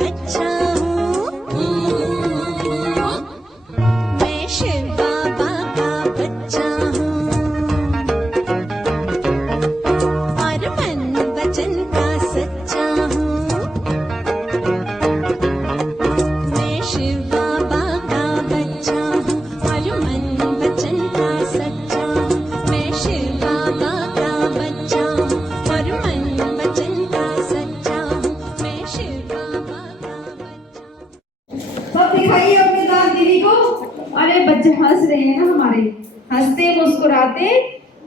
अच्छा हूँ, मैं शिव बाबा का बच्चा हूँ और मन वचन का सच्चा हूँ। मैं शिव बाबा का बच्चा हूँ और मन वचन का सच्चा हूँ। मैं शिव बाबा का बच्चा हूँ और मन वचन का सच्चा हूँ। मैं शिव बाबा का बच्चा हूँ। सब दिखाइए अपने दांत दीदी को। अरे बच्चे हंस रहे हैं ना हमारे, हंसते मुस्कुराते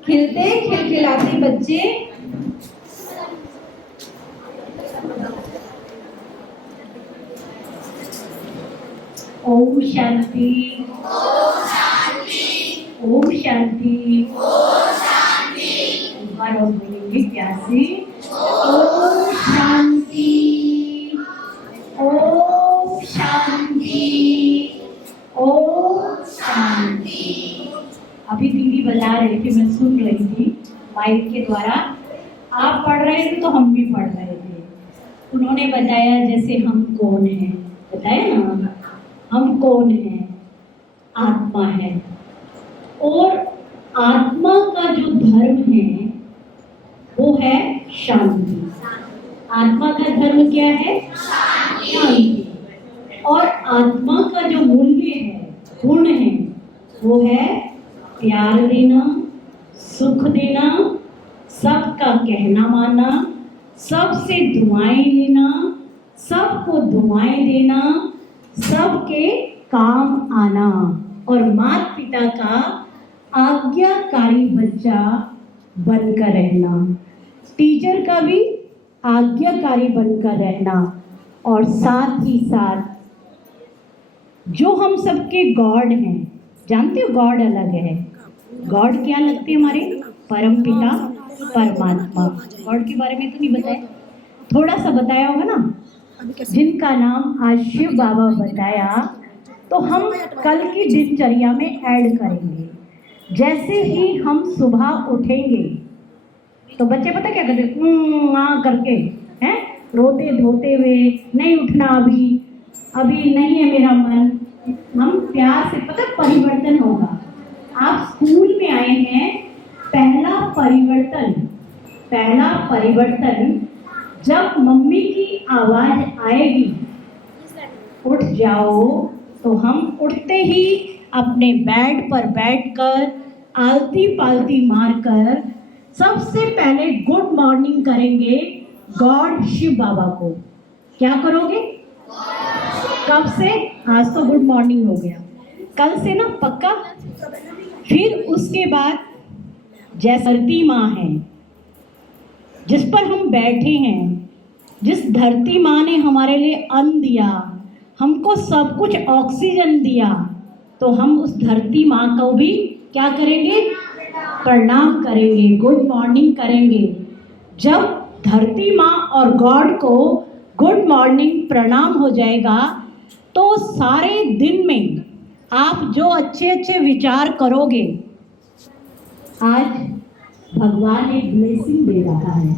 खिलते खिलखिलाते बच्चे। ओम शांति, ओम शांति, एक बार और बोलेंगे प्यासे। ओम शांति, ओम शांति, ओम शांति। अभी दीदी बता रहे थे, मैं सुन रही थी माइक के द्वारा। आप पढ़ रहे थे तो हम भी पढ़ रहे थे। उन्होंने बताया जैसे हम कौन हैं, बताया ना, हम कौन हैं, आत्मा है। और आत्मा का जो धर्म है वो है शांति। आत्मा का धर्म क्या है? शांति। और आत्मा का जो मूल्य है, गुण है, वो है प्यार देना, सुख देना, सबका कहना मानना, सबसे दुआएं लेना, सबको दुआएं देना, सबके काम आना और माता पिता का आज्ञाकारी बच्चा बनकर रहना, टीचर का भी आज्ञाकारी बनकर रहना। और साथ ही साथ जो हम सबके गॉड हैं, जानते हो गॉड अलग है, गॉड क्या लगते हैं हमारे? परम पिता परमात्मा। गॉड के बारे में तो नहीं बताया, थोड़ा सा बताया होगा ना, जिनका नाम आज शिव बाबा बताया, तो हम कल की दिनचर्या में ऐड करेंगे। जैसे ही हम सुबह उठेंगे तो बच्चे पता क्या करते हैं? करके हैं, रोते धोते हुए, नहीं उठना अभी, अभी नहीं है मेरा मन। हम प्यार से, पता परिवर्तन होगा। आप स्कूल में आए हैं, पहला परिवर्तन जब मम्मी की आवाज आएगी उठ जाओ, तो हम उठते ही अपने बेड पर बैठकर आलती पालती मारकर सबसे पहले गुड मॉर्निंग करेंगे गॉड शिव बाबा को। क्या करोगे? कब से? आज तो गुड मॉर्निंग हो गया, कल से ना पक्का। फिर उसके बाद जैसे धरती माँ है जिस पर हम बैठे हैं, जिस धरती माँ ने हमारे लिए अन्न दिया, हमको सब कुछ ऑक्सीजन दिया, तो हम उस धरती माँ को भी क्या करेंगे? प्रणाम करेंगे, गुड मॉर्निंग करेंगे। जब धरती माँ और गॉड को गुड मॉर्निंग प्रणाम हो जाएगा, तो सारे दिन में आप जो अच्छे अच्छे विचार करोगे, आज भगवान एक ब्लेसिंग दे रहा है।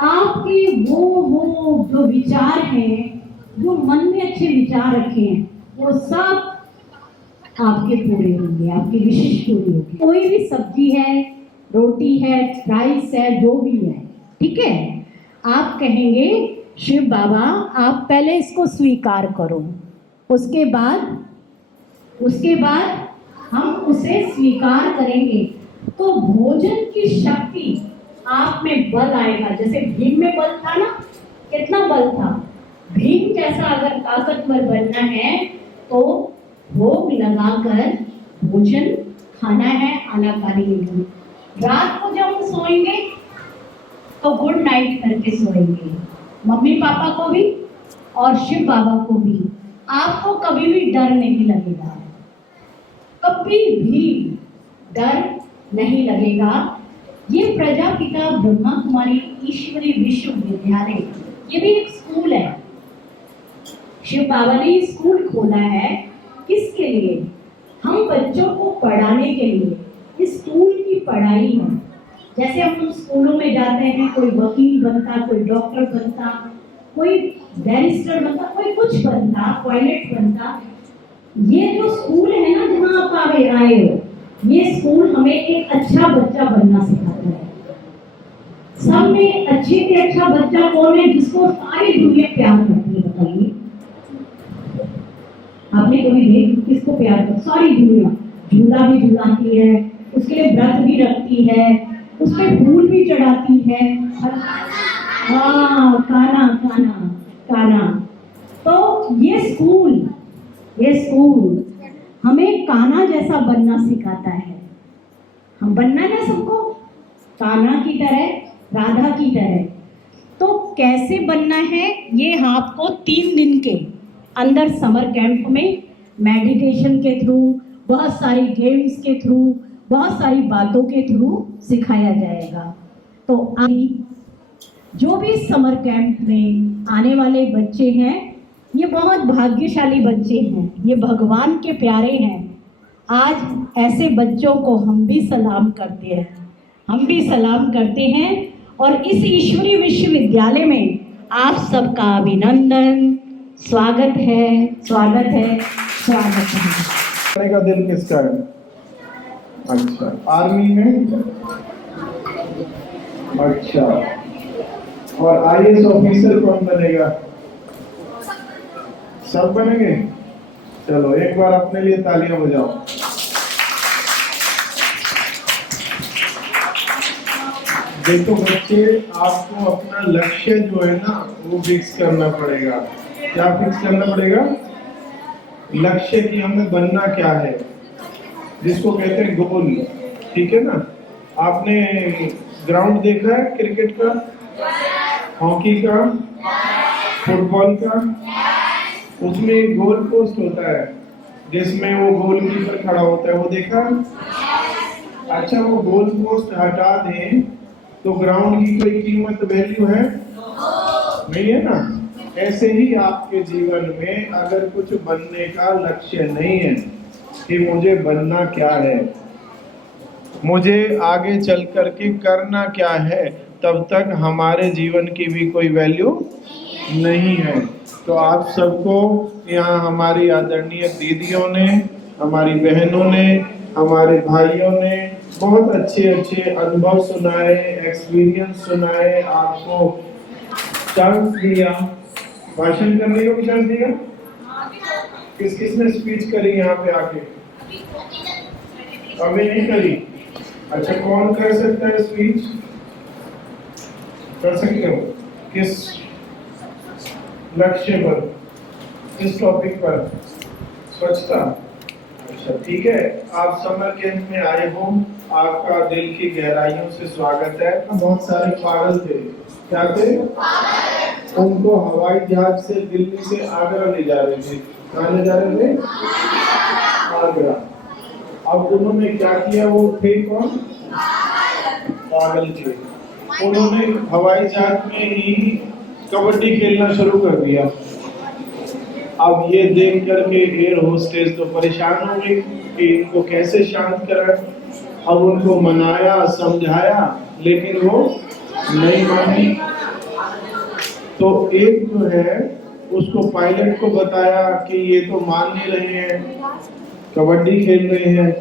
आपके वो जो विचार हैं, जो मन में अच्छे विचार रखे हैं, वो सब आपके पूरे होंगे, आपकी विशेष पूरी होगी। कोई भी सब्जी है, रोटी है, राइस है, जो भी है, ठीक है, आप कहेंगे शिव बाबा आप पहले इसको स्वीकार करो, उसके बाद हम उसे स्वीकार करेंगे तो भोजन की शक्ति आप में बल आएगा। जैसे भीम में बल था ना, कितना बल था। भीम जैसा अगर ताकतवर बनना है तो भोग लगाकर भोजन खाना है, आनाकानी नहीं। रात को जब हम सोएंगे तो गुड नाइट करके सोएंगे, मम्मी पापा को भी और शिव बाबा को भी। आपको कभी भी डर नहीं लगेगा, कभी भी डर नहीं लगेगा। ये प्रजापिता ब्रह्मा कुमारी ईश्वरी विश्वविद्यालय, ये भी एक स्कूल है। शिव बाबा ने स्कूल खोला है, किसके लिए? हम बच्चों को पढ़ाने के लिए। इस स्कूल की पढ़ाई है, जैसे हम स्कूलों में जाते हैं, कोई वकील बनता, कोई डॉक्टर बनता, कोई बैरिस्टर बनता, कोई कुछ बनता, पायलट बनता। ये जो स्कूल है ना जहाँ आप आए हो, ये स्कूल हमें एक अच्छा बच्चा बनना सिखाता है। सब में अच्छे से अच्छा बच्चा कौन है जिसको सारी दुनिया प्यार करती है? बताइए, आपने कभी देख किसको प्यार कर? सारी दुनिया झूला भी झूलाती है, उसके लिए व्रत भी रखती है, उस पे फूल भी चढ़ाती है। हाँ, काना काना काना। तो ये स्कूल हमें काना जैसा बनना सिखाता है। हम बनना ना सबको काना की तरह, राधा की तरह। तो कैसे बनना है ये आपको 3 दिन के अंदर समर कैंप में मेडिटेशन के थ्रू, बहुत सारी गेम्स के थ्रू, बहुत सारी बातों के थ्रू सिखाया जाएगा। तो जो भी समर कैंप में आने वाले बच्चे हैं, ये बहुत भाग्यशाली बच्चे हैं, ये भगवान के प्यारे हैं। आज ऐसे बच्चों को हम भी सलाम करते हैं, हम भी सलाम करते हैं। और इस ईश्वरीय विश्वविद्यालय में आप सबका अभिनंदन, स्वागत है, स्वागत है, स्वागत है। करने का दिल किसका है? अच्छा, आर्मी में? अच्छा, और आईएएस ऑफिसर कौन बनेगा? सब बनेंगे? चलो एक बार अपने लिए तालियां बजाओ। देखो बच्चे, आपको अपना लक्ष्य जो है ना वो फिक्स करना पड़ेगा। क्या फिक्स करना पड़ेगा? लक्ष्य कि हमें बनना क्या है, जिसको कहते हैं गोल। ठीक है ना? आपने ग्राउंड देखा है क्रिकेट का, हॉकी का, फुटबॉल का? उसमें एक गोल पोस्ट होता है जिसमें वो गोलकीपर खड़ा होता है, वो देखा? अच्छा, वो गोल पोस्ट हटा दें तो ग्राउंड की कोई कीमत, वैल्यू है? नहीं है ना? ऐसे ही आपके जीवन में अगर कुछ बनने का लक्ष्य नहीं है कि मुझे बनना क्या है, मुझे आगे चल कर के करना क्या है, तब तक हमारे जीवन की भी कोई वैल्यू नहीं है। तो आप सबको यहाँ हमारी आदरणीय दीदियों ने, हमारी बहनों ने, हमारे भाइयों ने बहुत अच्छे अच्छे अनुभव सुनाए, एक्सपीरियंस सुनाए, आपको चांस दिया, भाषण करने को भी चांस दिया। किस किस ने स्पीच करी यहाँ पे आके? अभी नहीं करी? अच्छा, कौन कर सकता है स्पीच? कर सकते हो? किस लक्ष्य पर, किस टॉपिक पर? स्वच्छता। अच्छा ठीक है, आप समर कैंप में आए हो, आपका दिल की गहराइयों से स्वागत है। बहुत सारे पागल थे, क्या थे? उनको हवाई जहाज से दिल्ली से आगरा ले जा रहे थे। कहाँ ले जा रहे थे? आगरा। अब उन्होंने क्या किया? वो थे कौन? पागल थे। उन्होंने हवाई जहाज में ही कबड्डी खेलना शुरू कर दिया। अब ये देख करके एयर होस्टेस तो परेशान हो गई कि इनको कैसे शांत कराएं। अब उनको मनाया, समझाया, लेकिन वो नहीं मानी। तो एक जो है उसको पायलट को बताया कि ये तो मान नहीं रहे हैं, कबड्डी खेल रहे हैं।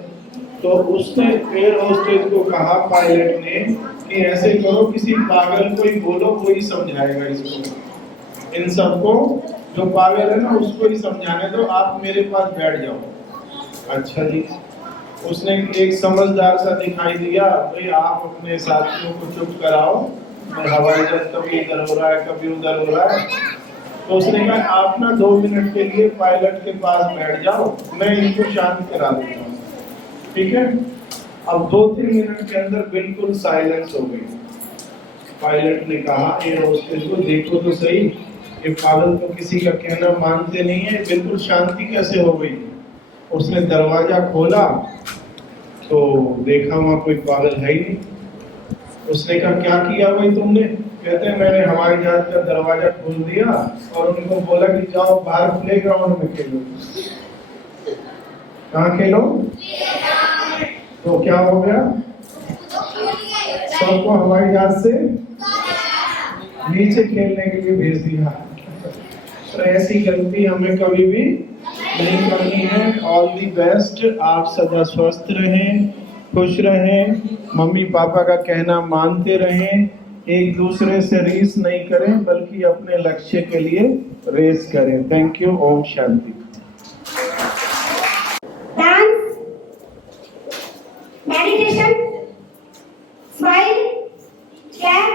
तो उसने एयर होस्टेस को कहा, पायलट ने, कि ऐसे करो, किसी पागल को ही बोलो, कोई समझाएगा इसको। इन सबको, जो पागल है ना उसको ही समझाने दो, आप मेरे पास बैठ जाओ। अच्छा जी। उसने एक समझदार सा दिखाई दिया, भाई आप अपने साथियों को चुप कराओ, मैं हवाई जहाज कभी इधर हो रहा है कभी उधर हो रहा है। तो उसने कहा, आप ना 2 मिनट के लिए पायलट के पास बैठ जाओ, मैं इनको शांत करा देता हूँ। ठीक है? अब 2-3 मिनट के अंदर बिल्कुल साइलेंस हो गई। पायलट ने कहा एयर होस्टेस को, देखो तो सही, ये पागल तो किसी का कहना मानते नहीं है, बिल्कुल शांति कैसे हो गई। उसने दरवाजा खोला तो देखा वहां कोई पागल है ही नहीं। उसने कहा, क्या किया भाई तुमने? कहते हैं, मैंने हवाई जहाज का दरवाजा खोल दिया और उनको बोला कि जाओ बाहर प्लेग्राउंड में खेलो। कहाँ खेलो? तो क्या हो गया? सबको हवाई जहाज से नीचे खेलने के लिए भेज दिया। तो ऐसी गलती हमें कभी भी नहीं करनी है। All the best. आप सदा स्वस्थ रहें, खुश रहें, मम्मी पापा का कहना मानते रहें, एक दूसरे से रीस नहीं करें बल्कि अपने लक्ष्य के लिए रेस करें। Thank you. ओम शांति। Dance, meditation, smile, clap.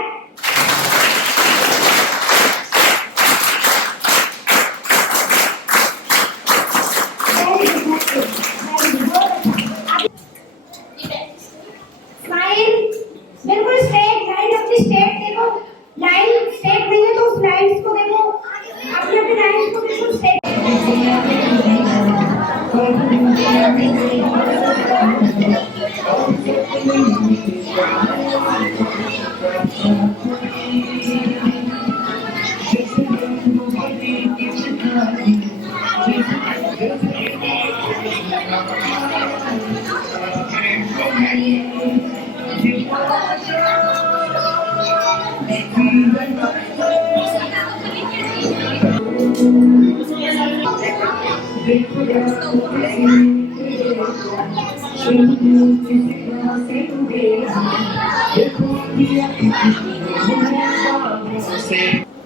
Smile, बिल्कुल स्ट्रेट लाइन, अपनी स्टेप देखो। लाइन स्ट्रेट नहीं है तो उस लाइंस को देखो, अपने अपने लाइंस को बिल्कुल स्ट्रेट।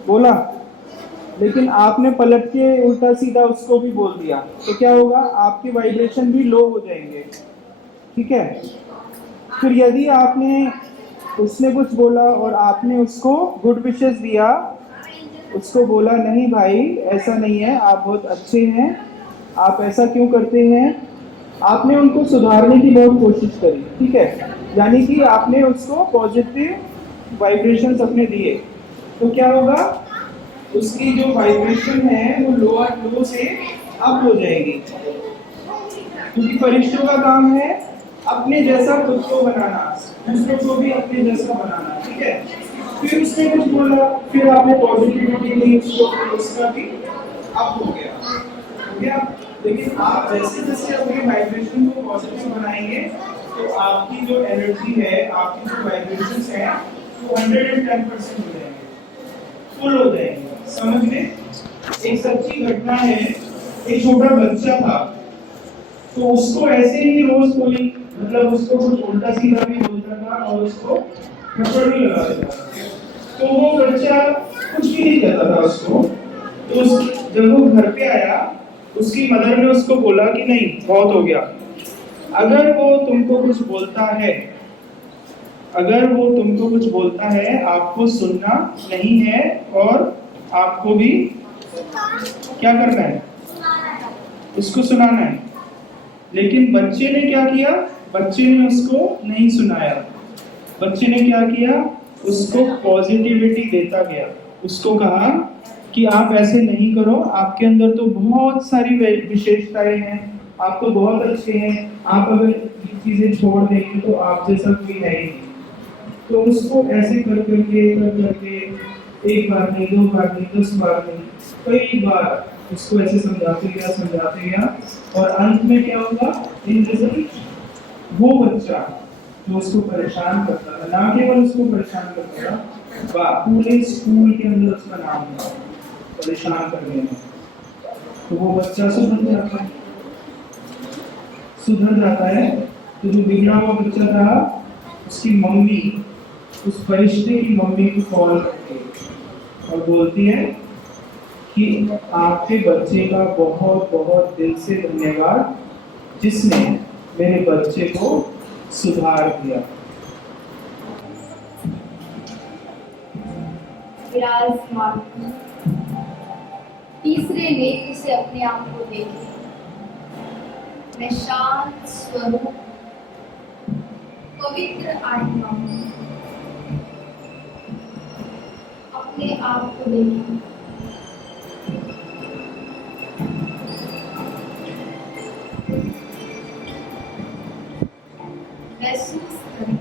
बोला, लेकिन आपने पलट के उल्टा सीधा उसको भी बोल दिया तो क्या होगा, आपके वाइब्रेशन भी लो हो जाएंगे। ठीक है। फिर यदि आपने उसने कुछ बोला और आपने उसको गुड विशेस दिया, उसको बोला नहीं भाई ऐसा नहीं है, आप बहुत अच्छे हैं, आप ऐसा क्यों करते हैं, आपने उनको सुधारने की बहुत कोशिश करी। ठीक है। यानी कि आपने उसको पॉजिटिव वाइब्रेशंस अपने दिए, तो क्या होगा, उसकी जो वाइब्रेशन है वो लो से अप हो जाएगी। क्योंकि फरिश्तों का काम है अपने जैसा खुद को बनाना, दूसरों को भी अपने जैसा बनाना। ठीक है। फिर उसने कुछ बोला, फिर आपने पॉजिटिविटी दी उसको, उसका भी अप हो गया। लेकिन आप जैसे जैसे अपने वाइब्रेशन को पॉजिटिव बनाएंगे तो आपकी जो एनर्जी है, आपकी जो वाइब्रेशंस है वो 110% हो जाएंगे, फुल हो जाएंगे। समझ में? एक सच्ची घटना है, एक छोटा बच्चा था तो उसको ऐसे ही रोज कोई मतलब उसको कुछ उल्टा सीधा भी बोलता था और उसको थप्पड़ भी लगा देता था। तो वो बच्चा कुछ भी नहीं कहता था उसको। तो जब वो घर पे आया, उसकी मदर ने उसको बोला कि नहीं बहुत हो गया, अगर वो तुमको कुछ बोलता है, अगर वो तुमको कुछ बोलता है आपको सुनना नहीं है और आपको भी क्या करना है, उसको सुनाना है। लेकिन बच्चे ने क्या किया, बच्चे ने उसको नहीं सुनाया। बच्चे ने क्या किया, उसको पॉजिटिविटी देता गया। उसको कहा कि आप ऐसे नहीं करो, आपके अंदर तो बहुत सारी विशेषताएं हैं, आप तो बहुत अच्छे हैं, आप अगर ये चीजें छोड़ देंगे तो आप जैसा कोई है ही नहीं। तो उसको ऐसे कर करके एक बार नहीं, दो बार नहीं, 10 बार नहीं, कई बार उसको ऐसे समझाते गया और अंत में क्या होगा, इन रिजल्ट वो बच्चा जो उसको परेशान करता था, ना केवल उसको परेशान करता था, पूरे स्कूल के अंदर उसका नाम था परेशान करने में, तो वो बच्चा सुधर जाता है। तो जो बिगड़ा हुआ बच्चा था, उसकी मम्मी उस फरिश्ते की मम्मी को कॉल करती है और बोलती है कि आपके बच्चे का बहुत बहुत दिल से धन्यवाद जिसने मेरे बच्चे को सुधार दिया। विराजमान तीसरे नेत्र से अपने आप को देखें। मैं शांत स्वरूप पवित्र आत्मा हूँ। अपने आप को देखें। महसूस करें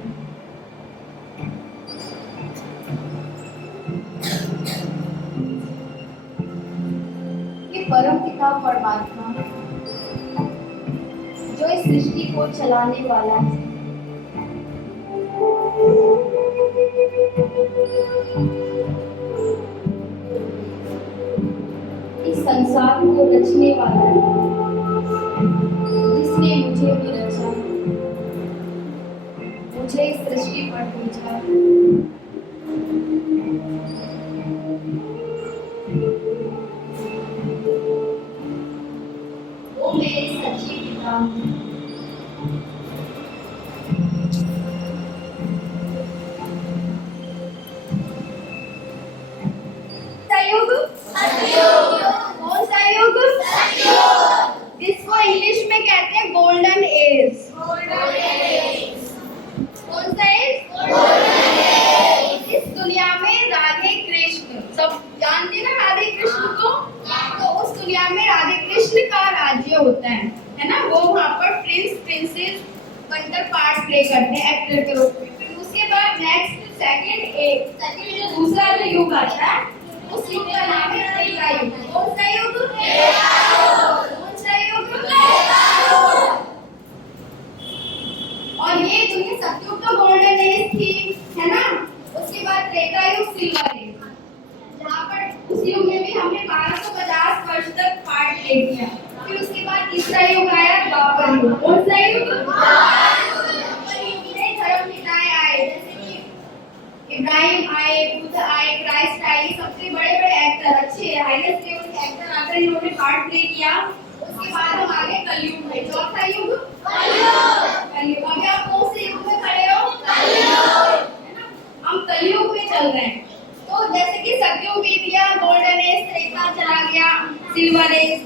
कि परम पिता परमात्मा जो इस सृष्टि को चलाने वाला है, संसार को रचने वाला है, जिसने मुझे भी रचा, मुझे इस सृष्टि पर भेजा। वो मेरे सच्चे पिता हैं। सहयोग, कौन सा युग? जिसको इंग्लिश में कहते हैं गोल्डन एज। कौन सा एज? इस दुनिया में राधे कृष्ण, सब जानते ना राधे कृष्ण को, तो उस दुनिया में राधे कृष्ण का राज्य होता है ना। वो वहाँ पर प्रिंस प्रिंसेस बनकर पार्ट प्ले करते हैं एक्टर के रूप में। फिर उसके बाद नेक्स्ट सेकंड जो दूसरा जो युग आता है, उस युग का नाम है त्रेता युग। कौन सा युग? कौन सा युग? और ये दुनिया सतयुग तो गोल्डन एज थी, है ना। उसके बाद त्रेता युग, सिल्वर एज, जहाँ पर उस युग में भी हमने 1250 वर्ष तक पार्ट ले किया। फिर उसके बाद तीसरा युग आया, द्वापर युग। कौन सा युग? द्वापर युग में धर्म पिताएं आए, जैसे कि इब्राहिम आए, बुद्ध आए, क्राइस्ट आए, सबसे बड़े बड़े एक्टर, अच्छे हाईएस्ट लेवल के एक्टर आकर इन्होंने पार्ट प्ले किया। उसके बाद हम आगे कलयुग में, चौथा युग कलयुग। अभी आप कौन से युग में खड़े हो? कलयुग, है ना। हम कलयुग में चल रहे हैं। तो जैसे कि सतयुग बीत गया, गोल्डन एज, त्रेता चला गया, सिल्वर एज,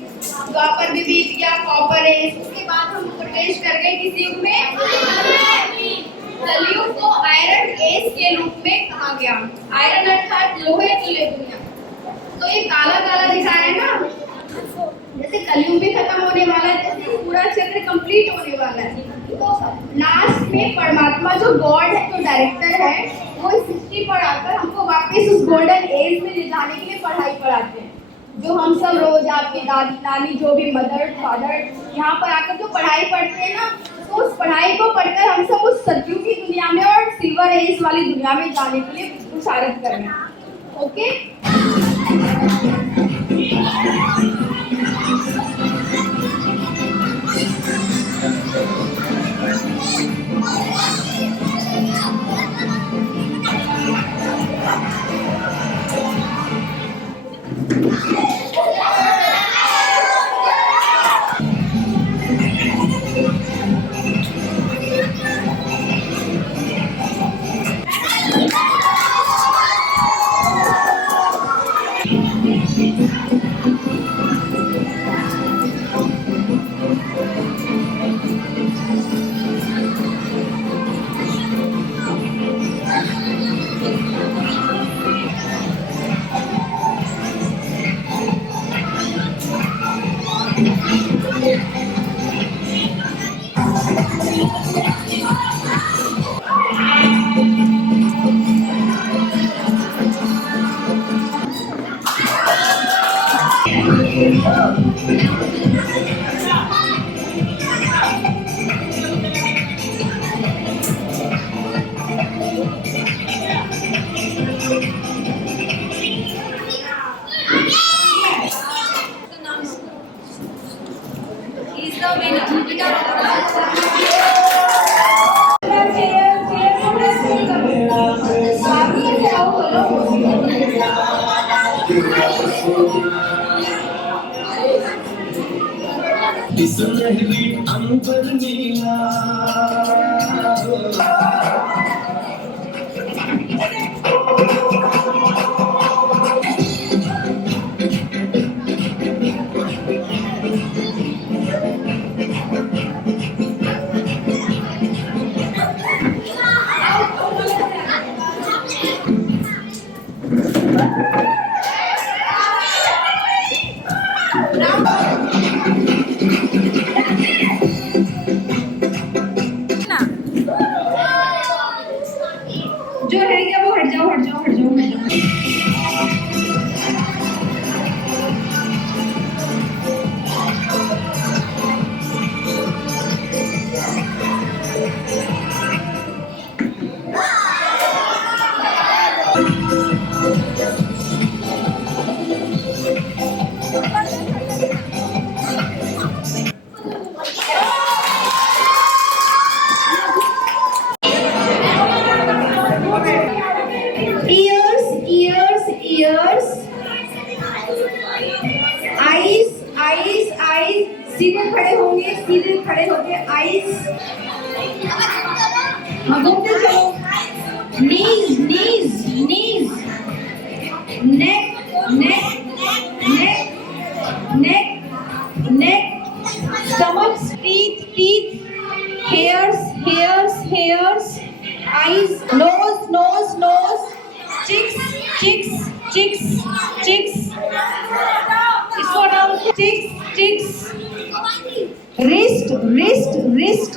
द्वापर भी बीत गया, कॉपर एज। उसके बाद हम प्रवेश कर गए किस युग में? कलयुग को आयरन एज के रूप में कहा गया। आयरन अर्थात लोहे तुल्य दुनिया। तो ये काला काला दिखा है ना, जैसे कलयुग भी खत्म होने वाला है, जैसे पूरा चक्र कंप्लीट होने वाला है। तो लास्ट में परमात्मा जो गॉड है, जो डायरेक्टर है, वो इस सृष्टि पर आकर हमको वापस उस गोल्डन एज में ले जाने के लिए पढ़ाई पढ़ाते हैं। जो हम सब रोज आपकी दादी नानी जो भी मदर फादर यहाँ पर आकर जो पढ़ाई पढ़ते हैं ना, तो उस पढ़ाई को पढ़कर हम सब उस सतयुग की दुनिया में और सिल्वर एज वाली दुनिया में जाने के लिए पुरुषार्थ करें। ओके, सुनहरी अंबर नीला जो रह गया वो हट जाओ हट जाओ हट जाओ हट जाओ। Bye. आईज सीधे खड़े होंगे, सीधे खड़े होके आईज, हाँ घूमते चलो, knees knees knees, neck neck neck neck neck, stomach, teeth teeth, hairs hairs hairs, eyes, nose nose nose, cheeks cheeks cheeks cheeks, इसको हटाओ, cheeks cheeks, wrist wrist wrist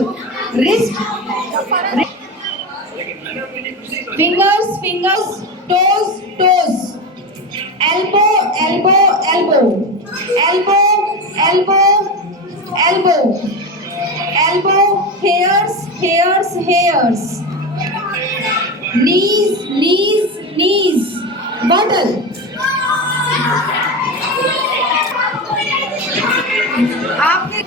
wrist, fingers fingers, toes toes, elbow elbow elbow, elbow elbow elbow, elbow, hairs hairs hairs, knees knees knees, bottle, आपने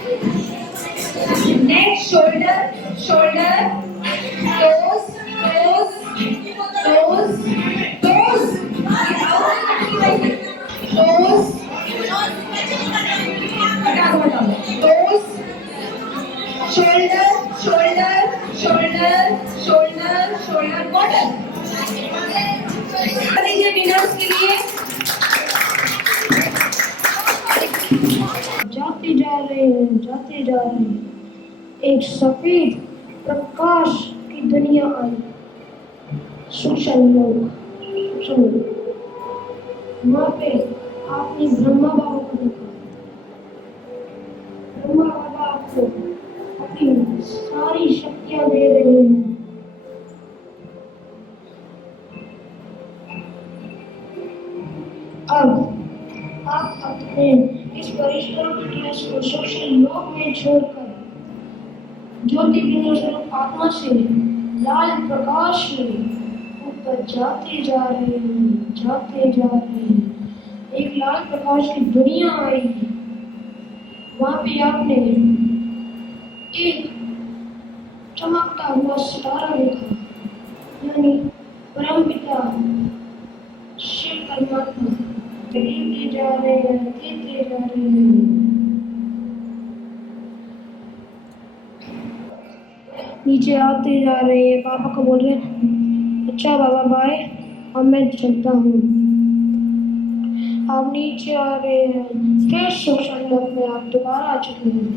neck, shoulder shoulder, toes toes toes toes toes, toes, shoulder shoulder shoulder shoulder shoulder, bottom, दीजिए winners के लिए। जाते जा रहे हैं, एक सफेद प्रकाश की दुनिया आई। सोशल लोग वहाँ पे आपने ब्रह्मा बाबा को देखा। ब्रह्मा बाबा आपको अपनी सारी शक्तियाँ दे रहे हैं। अब आप अपने इस परिश्रम की ड्रेस को सोशल लोक में छोड़कर ज्योति बिंदु स्वरूप आत्मा से लाल प्रकाश में ऊपर जाते जा रहे हैं। एक लाल प्रकाश की दुनिया आएगी। वहां पे आपने एक चमकता हुआ सितारा देखा, यानी परमपिता शिव परमात्मा देते जा रहे हैं। नीचे आते जा रहे हैं। पापा को बोल रहे हैं, अच्छा बाबा बाय, अब मैं चलता हूँ। आप नीचे आ रहे हैं। फिर सोशल लोक में आप दोबारा आ चुके हैं।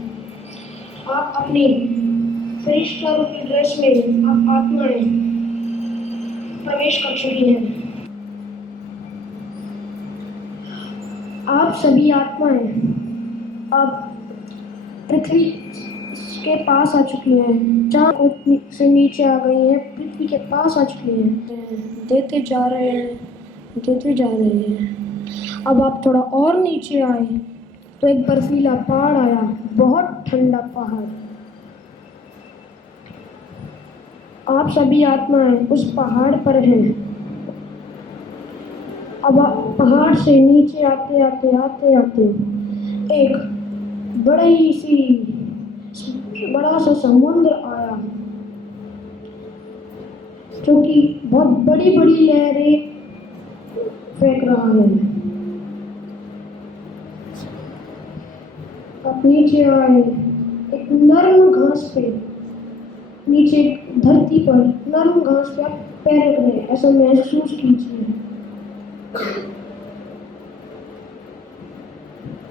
आप अपनी फरिश्ता रूपी ड्रेस में आप आत्माएं प्रवेश कर चुकी हैं। आप सभी आत्माएं अब पृथ्वी के पास आ चुकी हैं। चांद से नीचे आ गई हैं, पृथ्वी के पास आ चुकी हैं। देते जा रहे हैं। अब आप थोड़ा और नीचे आए तो एक बर्फीला पहाड़ आया, बहुत ठंडा पहाड़। आप सभी आत्माएं उस पहाड़ पर हैं। अब आप पहाड़ से नीचे आते एक बड़ा सा समुद्र आया, जो कि बहुत बड़ी बड़ी लहरें फेंक रहा है। आप नीचे आए, एक नरम घास पे, नीचे धरती पर नरम घास पे आप पैर रख रहे हैं, ऐसा महसूस कीजिए।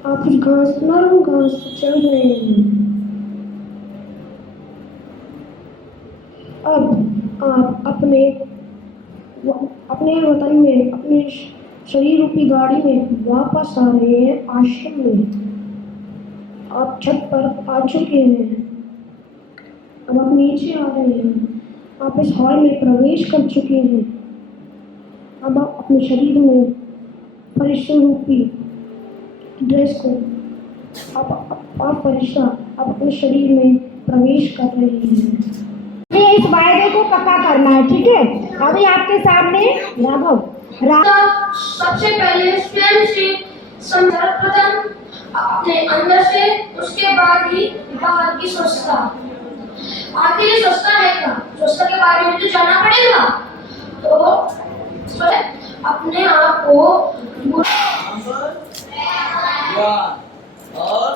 आप उस नरम घास पर चल रहे हैं। अब आप अपने वतन में, अपने शरीर रूपी गाड़ी में वापस आ रहे हैं, आश्रम में। आप छत पर आ चुके हैं। अब आप नीचे आ रहे हैं। आप इस हॉल में प्रवेश कर चुके हैं। अब आप अपने शरीर में फरिश्ता रूपी ड्रेस को आप फरिश्ता आप अपने शरीर में प्रवेश कर रहे हैं। ये इस वायदे को पक्का करना है, ठीक है? अभी आपके सामने सबसे पहले स्वयं से सर्वप्रथम अपने अंदर से, उसके बाद ही बाहर की स्वच्छता। आखिर ये स्वच्छता है क्या? स्वच्छता के बारे में तो जानना पड़ेगा। तो अपने आप को और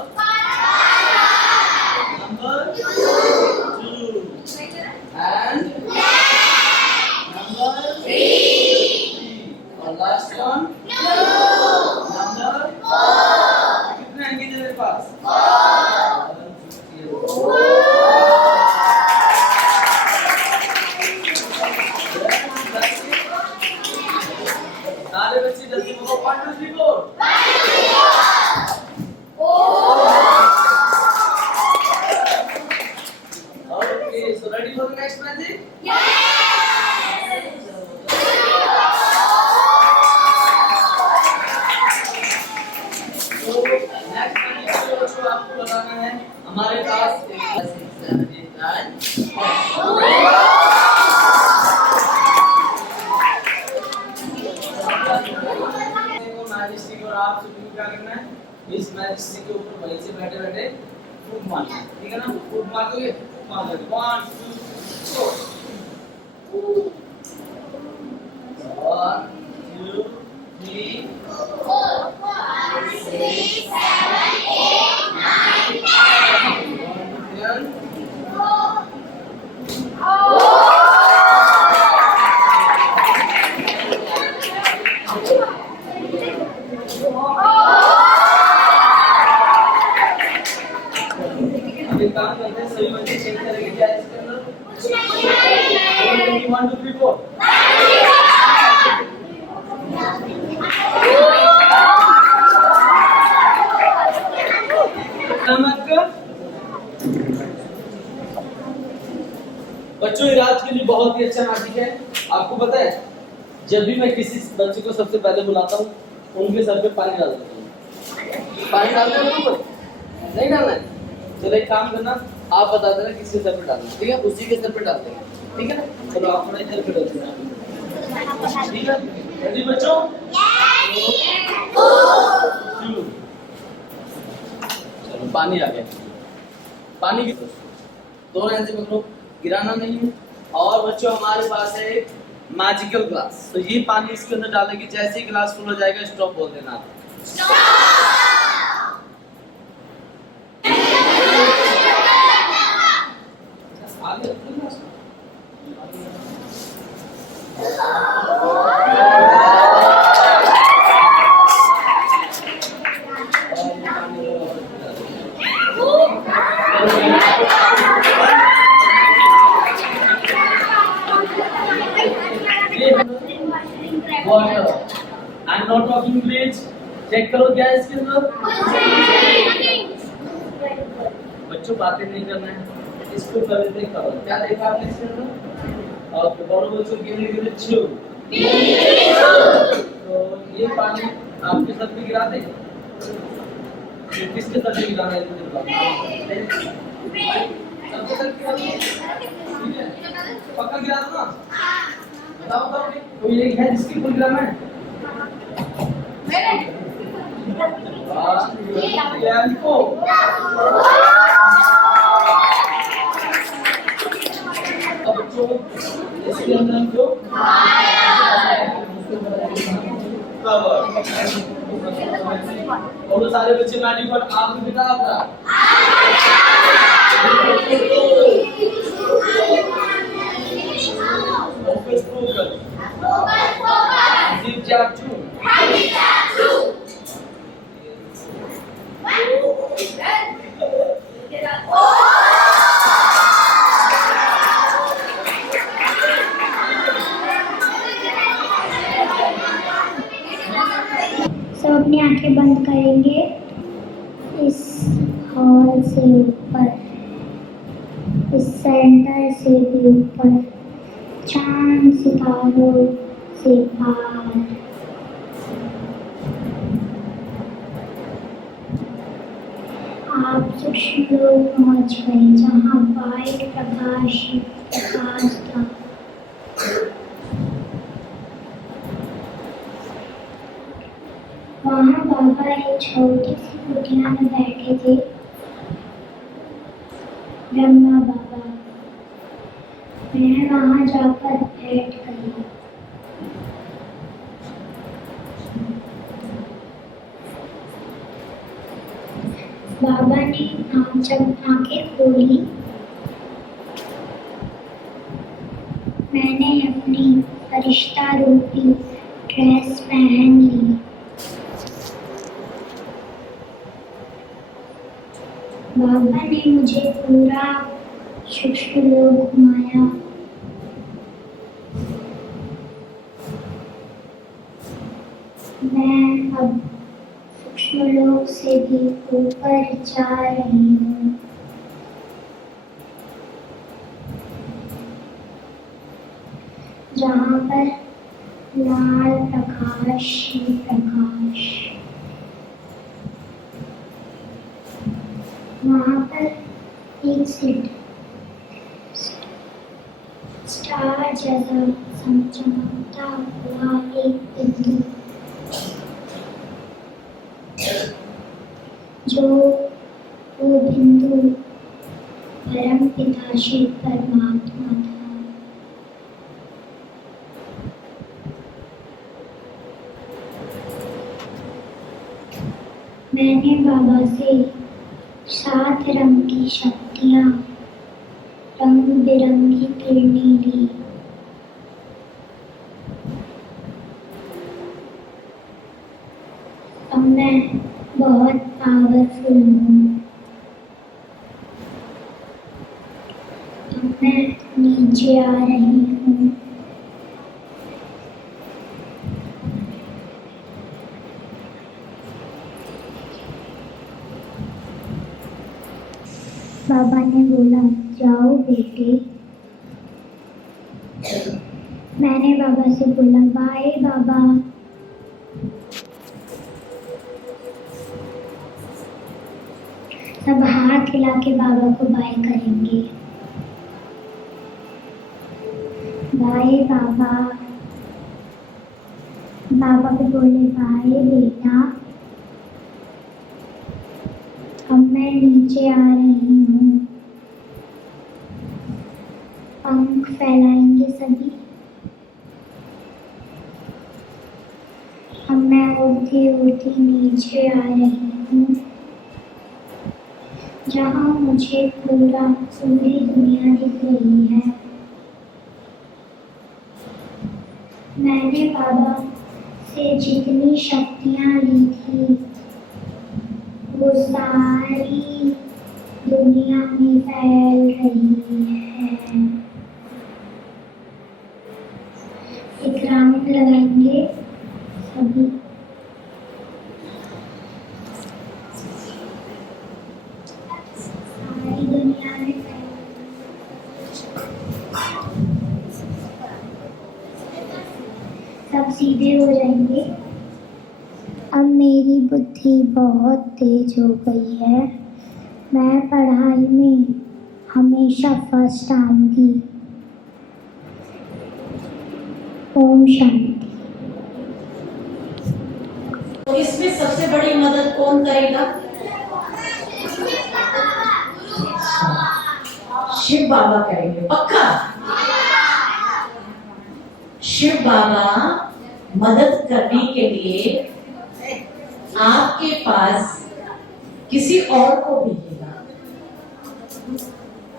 क्लास 1 2 3 सारे बच्चे जल्दी बोलो 1 2 3 4 Okay, so ready for the next magic? तो next magic जो आपको बताना है, हमारे पास 6 7 8 9 मैजिस्टिक और आप सभी को क्या करना है, इस मैजिस्टिक के ऊपर वहीं से बैठे बैठे फूट मारना है, ठीक है ना? फूट मार दोगे 1 2 4 1 2 3 4 5 6 7 8 9 10 अब एक काम करते हैं, सभी बच्चे चेक करेंगे क्या है इसके अंदर 1 2 3 4 बच्चों ये आज के लिए बहुत ही अच्छा नाटक है। आपको पता है, जब भी मैं किसी बच्चे को सबसे पहले बुलाता हूँ, उनके सर पे पानी डाल देता हूँ। पानी डालते हैं ऊपर नहीं डालना है। चलो एक काम करना, आप बता देना किसके सर पे डालना, ठीक है? उसी के सर पे डालते हैं, ठीक है ना? चलो आप अपने सर पे डालते हैं, ठीक है? रेडी बच्चों? चलो पानी आ गया। पानी की दोनों ऐसे पकड़ो, गिराना नहीं है। और बच्चों हमारे पास है एक मैजिकल ग्लास, तो ये पानी इसके अंदर डालेंगे, जैसे ही ग्लास फुल हो जाएगा स्टॉप बोल देना। आगे water. I'm not talking bleach. Check करो क्या है इसके अंदर। बच्चों बातें नहीं करना है, इसको पहले देख करो क्या देखा आपने इसके अंदर। और दोनों बच्चों गिरे गिरे छू, तो ये पानी आपके सर पे गिरा दे, किसके सर पे गिराना है इसको बताओ। सबके सर पे ठीक है, पक्का गिरा दो ना, बताओ बताओ। तो ये है जिसकी फुल गिराना है मेरे इसके अंदर जो और सारे बच्चे मैजिक वर्ड आप भी बता अपना। फोकस फोकस जीप जाप चू सब अपनी आंखें बंद करेंगे। इस हॉल से ऊपर, इस सेंटर से भी ऊपर, चांद सितारों से पार, आप सूक्ष्म लोग पहुंच गए जहाँ वाइट प्रकाश था। वहाँ बाबा एक छोटी सी कुटिया में बैठे थे। ब्रह्मा बाबा, मैं वहाँ जाकर बैठ गई। बाबा ने जब आंखें खोली, मैंने अपनी फरिश्ता रूपी ड्रेस पहन ली। बाबा ने मुझे पूरा सूक्ष्म लोक घुमाया। मैं अब सूक्ष्म लोक से भी ऊपर जा रही हूँ। जहाँ पर लाल प्रकाश ही प्रकाश, वहाँ पर एक स्टार जैसा चमकता हुआ एक बिंदु, जो वो बिंदु परम पिता शिव परमात्मा था। मैंने बाबा से 7 रंग की शक्तियाँ, रंग बिरंगी किरणें ली। अब मैं बहुत पावरफुल हूँ। अब मैं नीचे आ रही हूँ। बाबा ने बोला, जाओ बेटे। मैंने बाबा से बोला, बाय बाबा। सब हाथ हिला के बाबा को बाय करेंगे। बाय बाबा। बाबा भी बोले, बाय बेटा। अब मैं नीचे आ रही हूँ। पंख फैलाएंगे सभी। अब मैं उड़ती उड़ती नीचे आ रही हूँ, जहाँ मुझे पूरी दुनिया दिख रही है। मैंने बाबा से जितनी शक्तियाँ ली थी, वो सारी दुनिया में फैल रही है। एक राउंड लगाएंगे सभी। सारी दुनिया में सब सीधे हो जाएंगे। अब मेरी बुद्धि बहुत तेज हो गई है। मैं पढ़ाई में हमेशा फर्स्ट आऊंगी। ओम शांति। तो इसमें सबसे बड़ी मदद कौन करेगा? शिव बाबा करेंगे, पक्का? शिव बाबा मदद करने के लिए आपके पास किसी और को भेजेगा।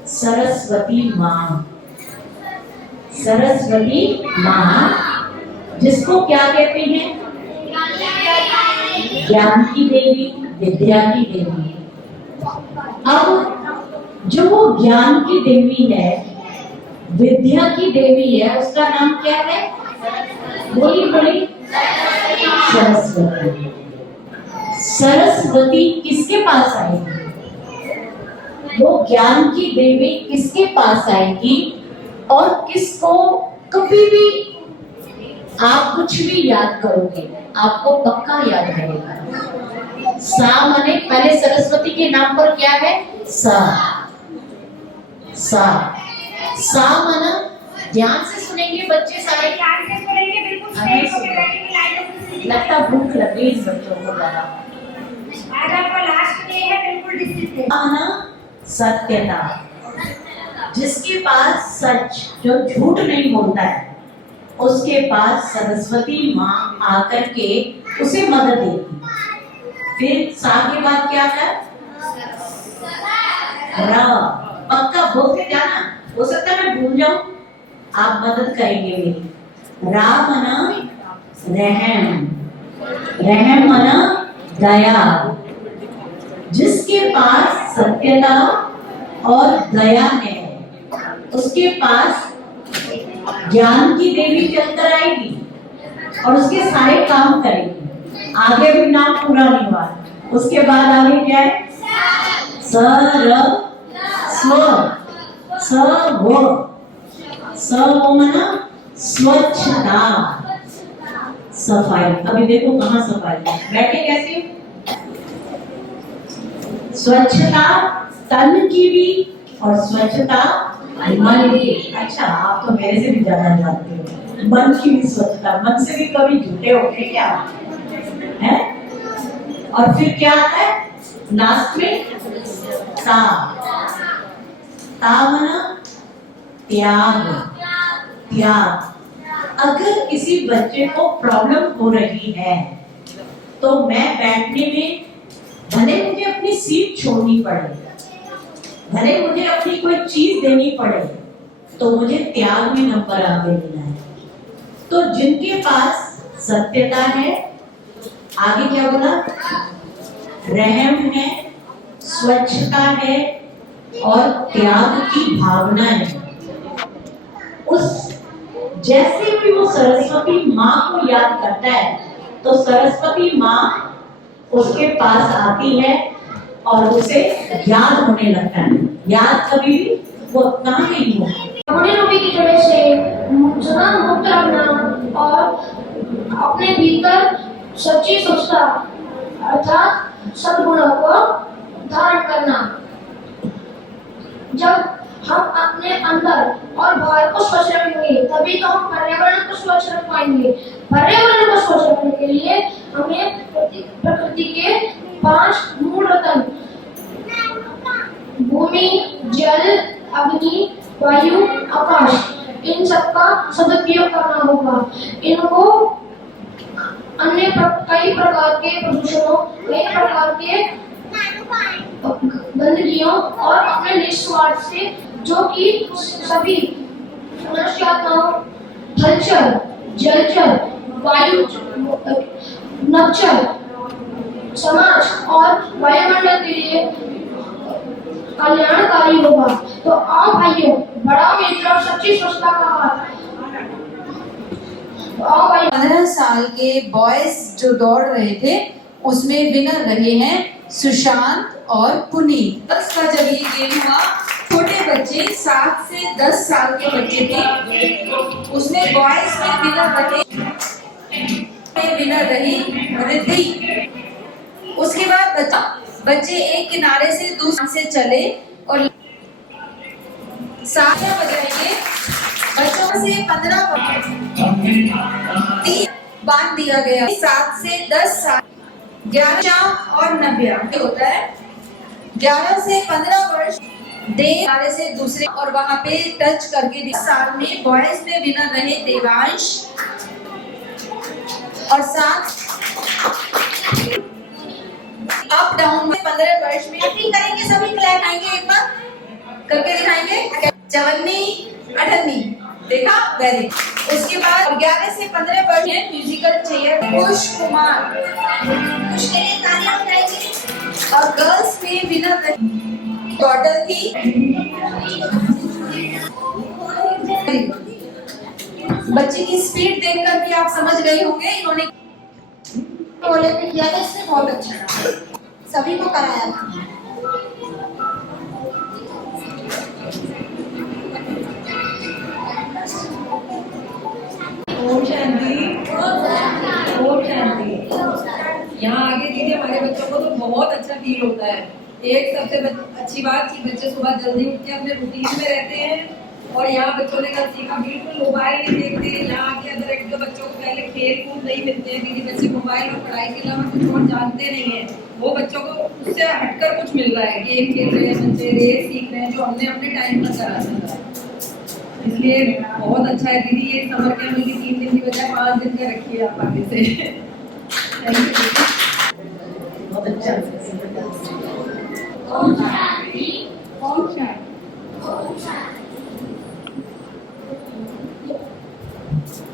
सरस्वती माँ, सरस्वती माँ जिसको क्या कहते हैं? ज्ञान की देवी, विद्या की देवी। अब जो वो ज्ञान की देवी है, विद्या की देवी है, उसका नाम क्या है? बोली बोली। सरस्वती। सरस्वती किसके पास आएगी? वो ज्ञान की देवी किसके पास आएगी? और किसको कभी भी आप कुछ भी याद करोगे, आपको पक्का याद रहेगा। सा माने पहले सरस्वती के नाम पर क्या है? सा। सा सा माना ध्यान से सुनेंगे बच्चे सारे। ध्यान से सुनेंगे, बिल्कुल स्ट्रेट होकर बैठेंगे, लाइनों से। लगता भूख लग गई इस बच्चों को ज्यादा। आज आपका लास्ट डे है, बिल्कुल डिसिप्लिन। आना सत्यता, जिसके पास सच, जो झूठ नहीं बोलता है, उसके पास सरस्वती माँ आकर के उसे मदद देगी। फिर सा के बाद क्या है? र। पक्का बोलते जाना, हो सकता है मैं भूल जाऊं, आप मदद करेंगे मेरी। रा मना रहम, रहम मना दया। जिस उसके पास सत्यता और दया है, उसके पास ज्ञान की देवी चलकर आएगी और उसके सारे काम करेगी। आगे भी नाम पूरा नहीं हुआ, उसके बाद आगे क्या है? स्व मना स्वच्छता, सफाई। अभी देखो कहाँ सफाई, बैठे कैसे? स्वच्छता तन की भी और स्वच्छता मन की। अच्छा, आप तो मेरे से भी ज्यादा जानते हो। मन की भी स्वच्छता, मन से भी कभी झूठे होते क्या है? और फिर क्या आता है लास्ट में? मना त्याग। अगर किसी बच्चे को प्रॉब्लम हो रही है तो मैं बैठने में, भले मुझे अपनी सीट छोड़नी पड़े, भले मुझे अपनी कोई चीज देनी पड़े, तो मुझे त्याग में नंबर आगे देना है। तो जिनके पास सत्यता है, आगे क्या बोला? रहम है, स्वच्छता है और त्याग की भावना है, उस जैसे भी वो सरस्वती माँ को याद करता है तो सरस्वती माँ उसके पास आती है और उसे याद होने लगता है। याद कभी भी वो कहाँ नहीं हो। रूपी की वजह से सदा मुक्त रखना और अपने भीतर सच्ची स्वच्छता अर्थात सद्गुणों को धारण करना। जब हम अपने अंदर और बाहर को स्वच्छ रखेंगे तभी तो हम पर्यावरण को स्वच्छ रख पाएंगे। पर्यावरण को स्वच्छ रखने के लिए हमें प्रकृति के 5 मूल रतन भूमि, जल, अग्नि, वायु, आकाश, इन सबका सदुपयोग करना होगा। इनको अन्य कई प्रकार के प्रदूषणों, कई प्रकार के गंदगियों और अपने निस्वार्थ से, जो कि सभी मनुष्यात्माओं, थलचर, जलचर, वायु, नभचर, समाज और वायुमंडल के लिए कल्याणकारी होगा। तो आओ भाइयों, बढ़ाओ मेरी तरफ सच्ची स्वच्छता का हाथ। 15 साल के बॉयज जो दौड़ रहे थे उसमें विनर रहे हैं सुशांत और पुनीत। का जब ये गेम हुआ, छोटे बच्चे 7 से 10 साल के बच्चे थे, उसमें बॉयज में विनर रही रिद्धि। उसके बाद बच्चे एक किनारे से दूसरे से चले और साथ बजाएंगे। बच्चों से 15 बांध दिया गया। 7 से 10 साल 11 और 90 होता है। 11 से 15 वर्ष किनारे से दूसरे और वहां पे टच करके। साल में बॉयज में विनर रहे देवांश और 7 अप डाउन में 15 वर्ष में एक्टिंग करेंगे। सभी क्लैप आएंगे, एक बार करके दिखाएंगे। 54 58 देखा, वेरी। उसके बाद 11 से 15 वर्ष में म्यूजिकल चेयर कुश कुमार, कुश के लिए तालियां बजाएंगे। और गर्ल्स में विनर टोटल थी। बच्चे की स्पीड देखकर भी आप समझ गए होंगे इन्होंने किया था, इससे बहुत अच्छा सभी को कराया था। ओम शांति, ओम शांति। यहाँ आगे दीदी, हमारे बच्चों को तो बहुत अच्छा फील होता है। एक सबसे अच्छी बात कि बच्चे सुबह जल्दी उठ के अपने रूटीन में रहते हैं और यहाँ बच्चों ने कल सीखा, बिल्कुल मोबाइल नहीं देखते। यहाँ के अंदर एक जो बच्चों को पहले खेल कूद नहीं मिलते हैं, दीदी बच्चे मोबाइल और पढ़ाई के अलावा कुछ और जानते नहीं है। वो बच्चों को उससे हटकर कुछ मिल रहा है, गेम खेल रहे हैं बच्चे, रेस सीख रहे हैं, जो हमने अपने टाइम पर करा था। इसलिए बहुत अच्छा है दीदी, ये समर कैंप में 3 दिन की बजाय 5 दिन का रखिए आप आगे से। Thank you. बहुत अच्छा। ओम शांति, ओम शांति।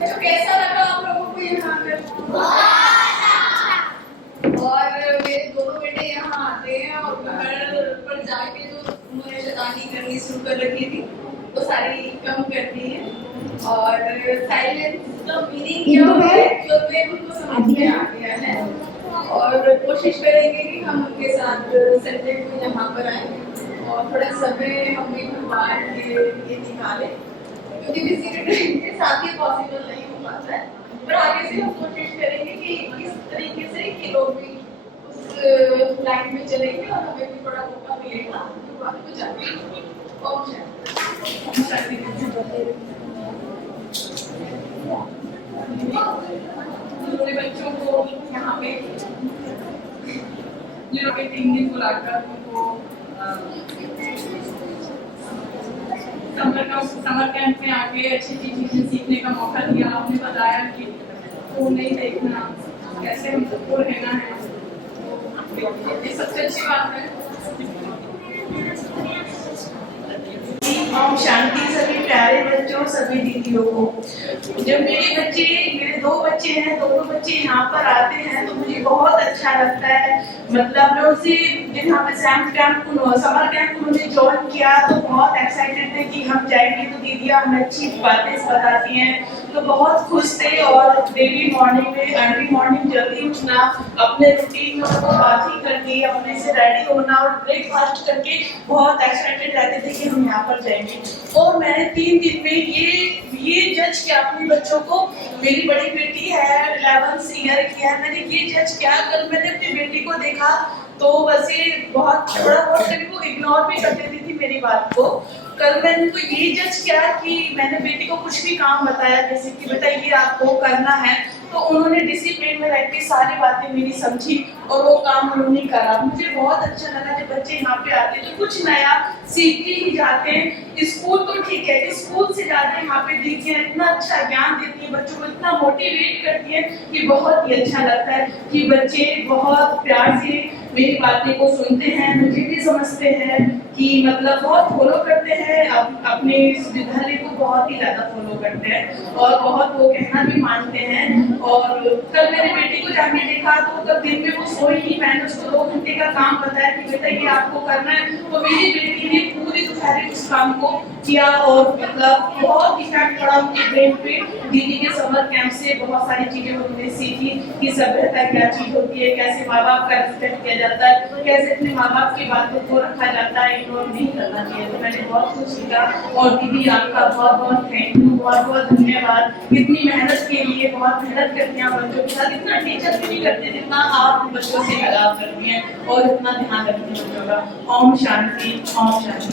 तो कैसा लगा आप लोगों को यहाँ पे? और मेरे दोनों बेटे यहाँ आते हैं और घर पर जाके जो उन्होंने शैतानी करनी शुरू कर रखी थी वो सारी कम करनी है और साइलेंस का मीनिंग क्या है जो मैं उनको समझ में आ गया है और कोशिश करेंगे कि हम उनके साथ संडे को यहाँ पर आए और थोड़ा समय हम भी बाहर के लिए निकालें क्योंकि किसी के टाइम के साथ ही पॉसिबल नहीं हो पाता है पर आगे से हम कोशिश करेंगे कि किस तरीके से कि लोग भी उस लाइन में चलेंगे और हमें भी थोड़ा मौका मिलेगा बात को जाने पूरे बच्चों को यहाँ पे 3 दिन बुलाकर उनको समर कैंप में आके अच्छी चीजें सीखने का मौका दिया। आपने बताया कि फोन नहीं देखना, कैसे हम सबको रहना है, ये सबसे अच्छी बात है। ओम शांति सभी प्यारे बच्चों, सभी दीदियों को। जब मेरे 2 बच्चे हैं, दोनों बच्चे यहाँ पर आते हैं तो मुझे बहुत अच्छा लगता है। मतलब मैं उसी यहाँ पे समर कैंप उन्होंने ज्वाइन किया तो बहुत एक्साइटेड थे कि हम जाएंगे तो दीदियाँ हमें अच्छी बातें बताती हैं तो बहुत खुश थे। और डेली मॉर्निंग में अर्ली मॉर्निंग जल्दी उठना, अपने रूटीन में उनको बात ही करनी, अपने से रेडी होना और ब्रेकफास्ट करके बहुत एक्साइटेड रहते थे कि हम यहाँ पर जाएंगे। और मैंने 3 दिन में ये जज किया अपने बच्चों को। मेरी बड़ी बेटी है 11th ईयर की है, मैंने ये जज किया। कल मैंने अपनी बेटी को देखा तो वैसे बहुत थोड़ा बहुत कभी वो इग्नोर भी कर देती थी मेरी बात को। कल मैंने उनको ये जज किया कि मैंने बेटी को कुछ भी काम बताया जैसे कि बेटा ये आपको करना है तो उन्होंने डिसिप्लिन में रह के सारी बातें मेरी समझी और वो काम उन्होंने करा। मुझे बहुत अच्छा लगा जब बच्चे यहाँ पे आते हैं तो कुछ नया सीख के ही जाते हैं। स्कूल तो ठीक है, स्कूल से जाते हैं यहाँ पे दीदियाँ इतना अच्छा ज्ञान देती है, बच्चों को इतना मोटिवेट करती है कि बहुत ही अच्छा लगता है कि बच्चे बहुत प्यार से मेरी बातें को सुनते हैं, मुझे भी समझते हैं कि मतलब बहुत फॉलो करते हैं, अपने इस विद्यालय को बहुत ही ज्यादा फॉलो करते हैं और बहुत वो कहना भी मानते हैं। और कल मेरी बेटी को जाके देखा तो तब दिन में वो सोई ही, मैंने उसको 2 घंटे का काम बताया कि बेटा ये आपको करना है तो मेरी बेटी ने पूरी दोपहर उस काम को किया और मतलब बहुत इफेक्ट पड़ा उनके ब्रेन पे। दीदी के समर कैंप से बहुत सारी चीजें उन्होंने सीखी कि सभ्यता क्या चीज होती है, कैसे माँ बाप का रिस्पेक्ट किया जाता है, कैसे अपने माँ बाप की बातों को रखा जाता है, इग्नोर नहीं करना चाहिए। तो मैंने बहुत कुछ सीखा और दीदी आपका बहुत बहुत थैंक यू, बहुत बहुत धन्यवाद। इतनी मेहनत के लिए बहुत मेहनत करती हैं बच्चों के साथ, इतना टीचर भी नहीं करते जितना आप बच्चों से लगाव करती हैं और इतना ध्यान रखती हैं बच्चों का। ओम शांति, ओम शांति।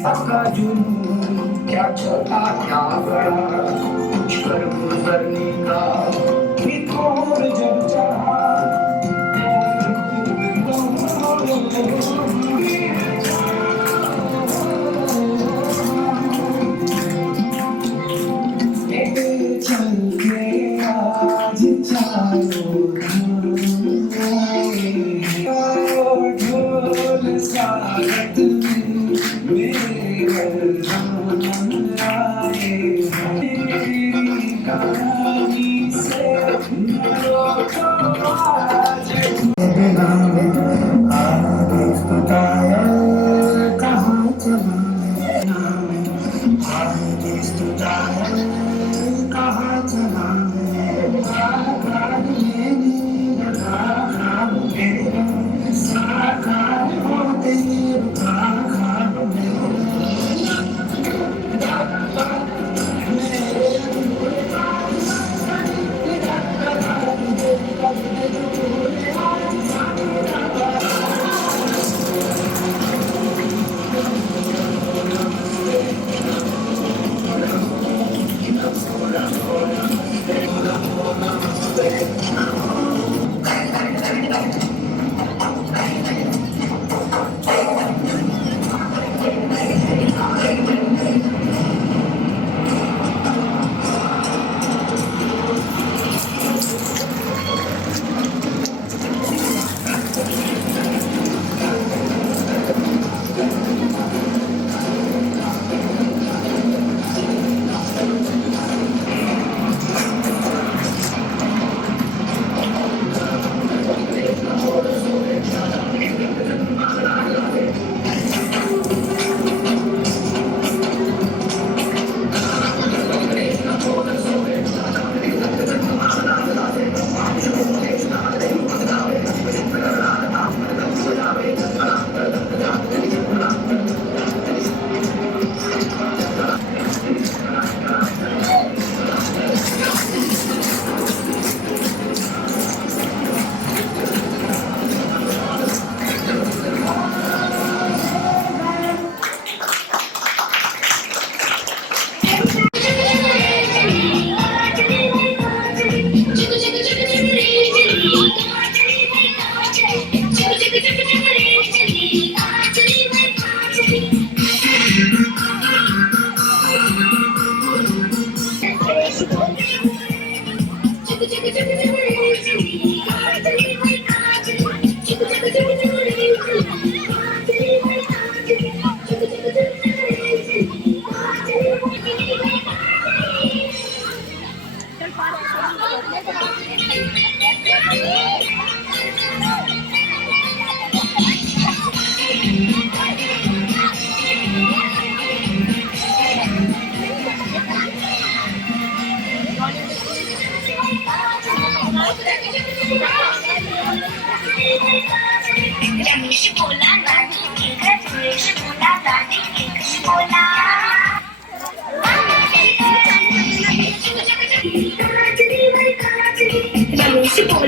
सबका जुनून क्या छोटा क्या बड़ा, कुछ कर गुजरने का एक और जब चढ़ा। चल के आज चारों ढोल साथ में मेरे घर आए, तेरी कहानी से रोको आज।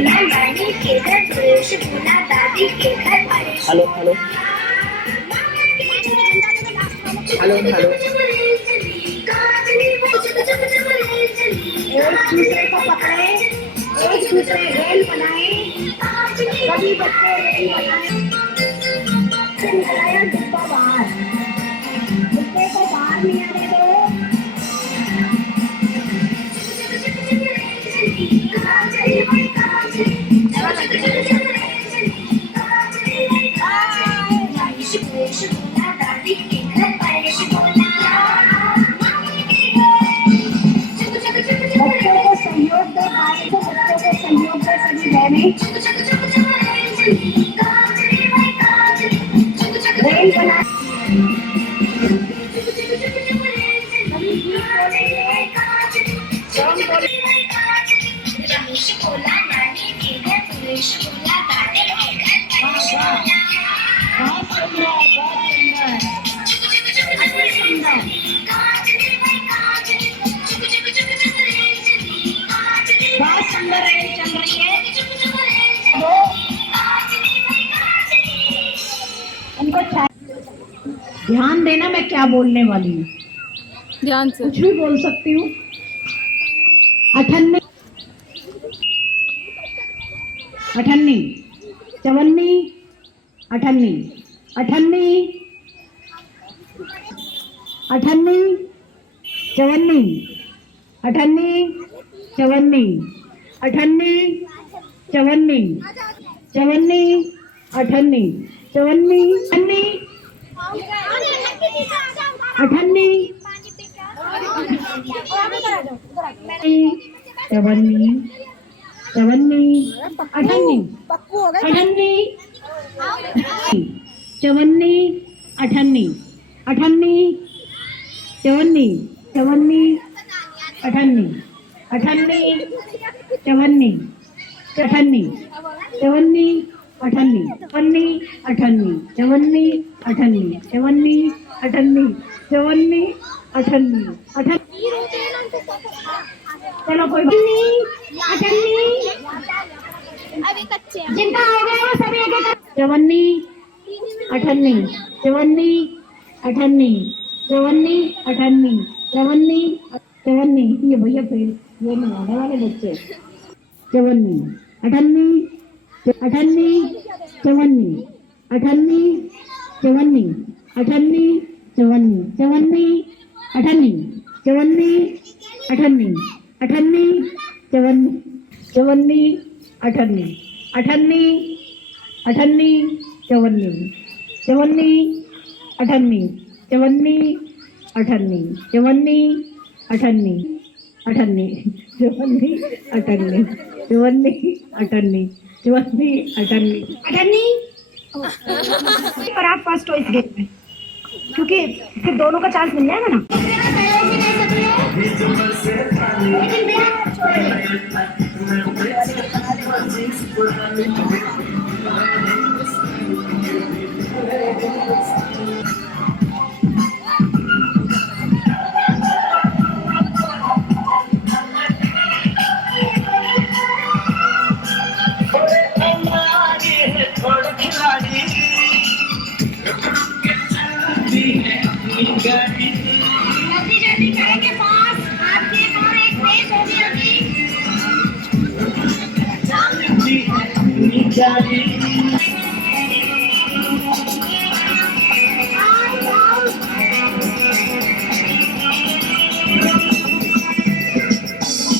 बोला नानी के घर, सुरेश बोला दादी के घर। Hello hello hello hello. एक दूसरे को पकड़े, एक दूसरे रेल बनाए, सभी बच्चे रेल बनाए। निकलाया डिब्बा बाहर, डिब्बे को बाहर नहीं आने दो। बच्चों को सहयोग दे, भाई को बच्चों को सहयोग दे, सभी बहनें रेल बना। सभी गीत बोलेंगे, सॉन्ग बोलेंगे। रमेश बोला नानी के घर, सुरेश बोला दादी के घर। बहुत सुंदर, बहुत सुंदर, अति सुंदर। बहुत सुंदर रेल चल रही है। वो उनको ध्यान देना मैं क्या बोलने वाली हूँ, ध्यान से कुछ भी बोल सकती हूँ। अठन्नी, अठन्नी, चवन्नी, अठन्नी, अठन्नी, अठन्नी, चवन्नी, अठन्नी, चवन्नी, अठन्नी, चवन्नी, चवन्नी, अठन्नी, चवन्नी, अठन्नी, अठन्नी, चवन्नी, चवन्नी, अठन्नी, अठन्नी, चवन्नी, अठन्नी, अठन्नी, चवन्नी, चवन्नी, अठन्नी, अठन्नी, चवन्नी, अठन्नी, चवन्नी, अठन्नी, चवन्नी, अठन्नी, चवन्नी, अठन्नी, चवन्नी, अठन्नी, चवन्नी, अठन्नी, अठन्नी। चलो कोई नहीं, अठन्नी, जिनका हो गया वो सभी आगे कर। चवन्नी, अठन्नी, चवन्नी, अठन्नी, चवन्नी, अठन्नी, चवन्नी, चवन्नी। ये भैया फिर ये नहाने वाले बच्चे। चवन्नी, अठन्नी, अठन्नी, चवन्नी, अठन्नी, चवन्नी, अठन्नी, चवन्नी, चवन्नी, अठन्नी, चवन्नी, अठन्नी, अठन्नी, चवन्नी, चवन्नी, अठन्नी, अठन्नी, अठन्नी, चवन्नी, चवन्नी, अठन्नी, चवन्नी, अठन्नी, चवन्नी, अठन्नी, अठन्नी, चवन्नी, अठन्नी, चवन्नी, अठन्नी, चवन्नी, अठन्नी, अठन्नी। पर आप फर्स्ट हो इस गेम में, क्योंकि फिर दोनों का चांस मिल जाएगा ना। जल्दी करेंगे पास, आपके और एक रेस होगी अभी।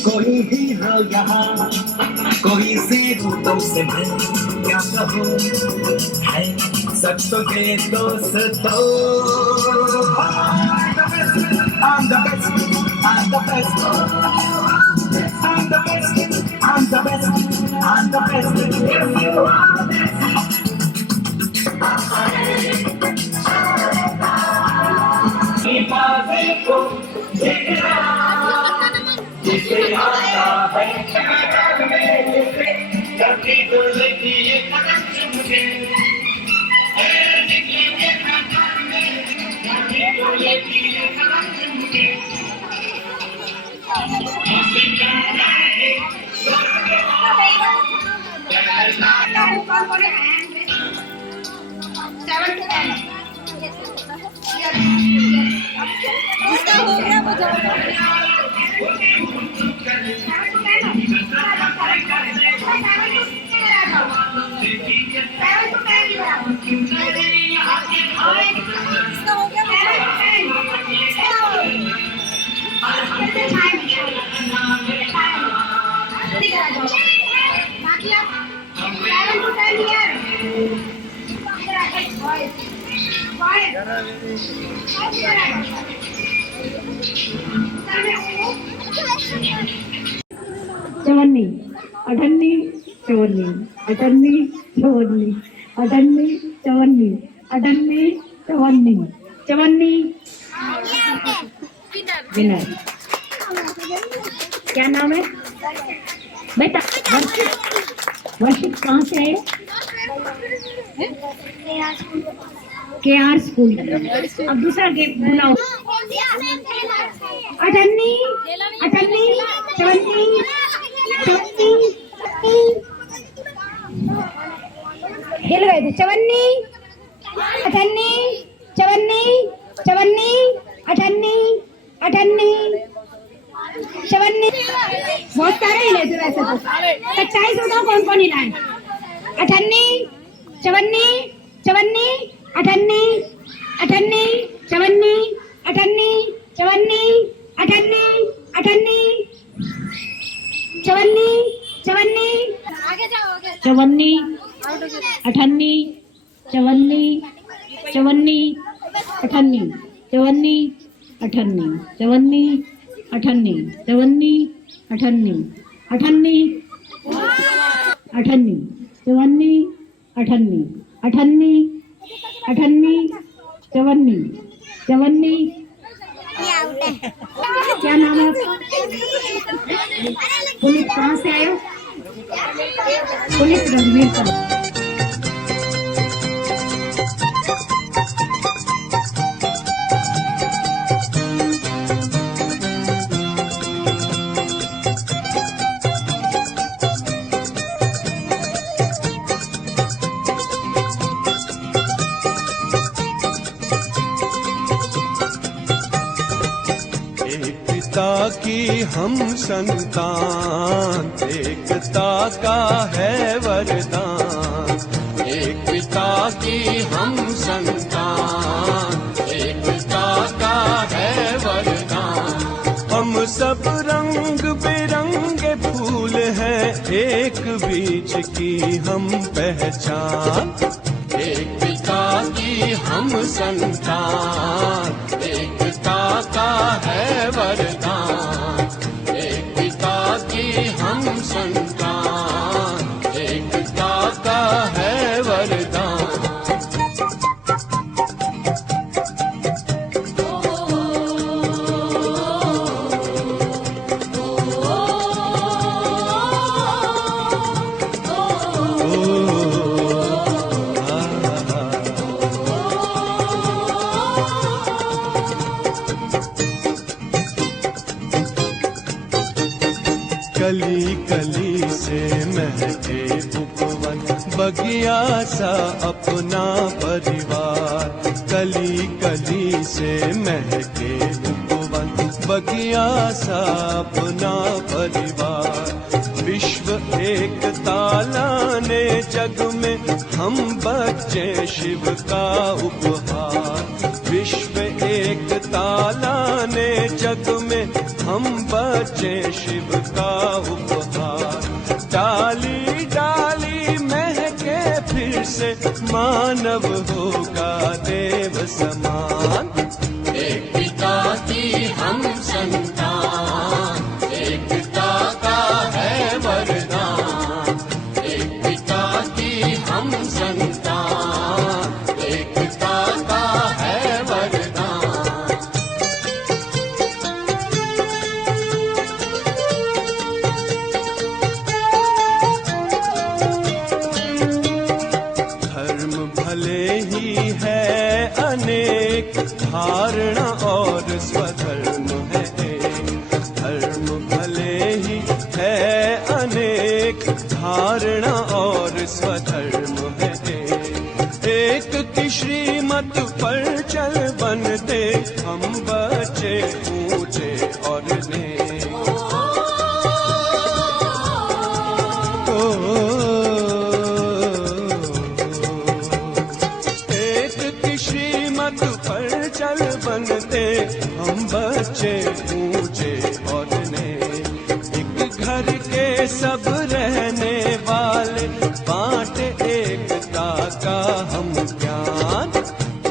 कोई भी हो यहाँ, कोई ज़ीरो तुमसे मैं क्या कहूँ, है सच तो ये दोस्तों। I'm the best, I'm the best, I'm the best, I'm the best, I'm the best. If you are the best. को देखना जिसे आता है ख्याल में कभी दिल की ये कदम चुम के निकले के कदम में कभी दिल की ये कदम चुम के हमसे क्या है कौन कौन है? 7 to 10. जिसका हो गया वो जवाब जिसका हो गया बाकी आप 7 to 10 here. चवन्नी, अठन्नी, चवन्नी, अठन्नी, चवन्नी, अठन्नी, चवन्नी, अठन्नी, चवन्नी, चवन्नी। विनर। क्या नाम है बेटा? वर्षित कहाँ से है? KR school. अब दूसरा गेम बुलाओ। अठन्नी, अठन्नी, चवन्नी, चवन्नी, हिल गए थे। चवन्नी, अठन्नी, चवन्नी, चवन्नी, अठन्नी, अठन्नी, चवन्नी। बहुत सारे हिले थे वैसे तो। सच्चाई से बताओ कौन कौन हिलाए? अठन्नी, चवन्नी, चवन्नी, अठन्नी, अठन्नी, चवन्नी, अठन्नी, चवन्नी, अठन्नी, अठन्नी, चवन्नी, चवन्नी, चवन्नी, अठन्नी, चवन्नी, चवन्नी, अठन्नी, चवन्नी, अठन्नी, चवन्नी, अठन्नी, चवन्नी, अठन्नी, अठन्नी, अठन्नी, चवन्नी, अठन्नी, अठन्नी, अठन्नी, चवन्नी, चवन्नी। क्या नाम है? पुलिस कहाँ से आए हो? पुलिस रणवीर का। एकता की हम संतान, एकता का है वरदान। एक पिता की हम संतान, एकता का है वरदान। हम सब रंग बिरंगे फूल हैं, एक बीज की हम पहचान। एक पिता की हम संतान, एकता का है वरदान। एक पिता की हम संतान, एकता का है वरदान। कली कली से महके उपवन, बगिया सा अपना परिवार। कली कली से महके उपवन, बगिया सा अपना परिवार। विश्व एकता लाने जग में हम बच्चे शिव का उपहार। विश्व एकता लाने जग में हम बच्चे शिव का उपहार। डाली डाली महके फिर से, मानव होगा देव समान। एक पिता की हम संतान, एकता का है वरदान। एक पिता की हम संतान, एकता का है वरदान। धर्म भले ही है अनेक, धारणा और स्वधर्म है एक। धर्म भले ही है अनेक, धारणा और स्वधर्म मत पर चल बनते हम बच्चे ऊंचे और नेक। एक की श्रीमत पर चल बनते हम बच्चे ऊंचे और नेक। एक घर के सब रहने वाले बांटे एकता का हम ज्ञान।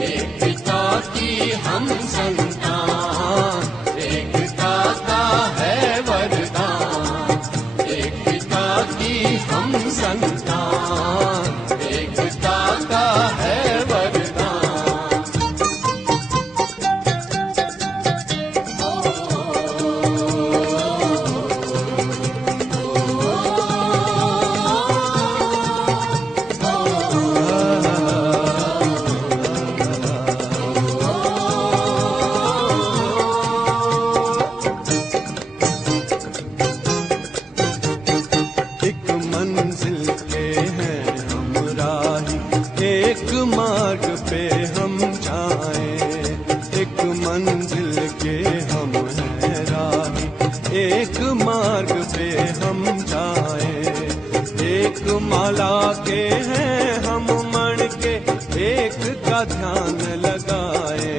एकता की हम संतान, एकता का है वरदान। एकता की हम संतान, एकता का है वरदान। एक मंजिल के हैं हम राही, एक मार्ग पे हम जाएं। एक मंजिल के हम हैं राही, एक मार्ग पे हम जाएं। एक माला के हैं हम मण के, एक का ध्यान लगाए।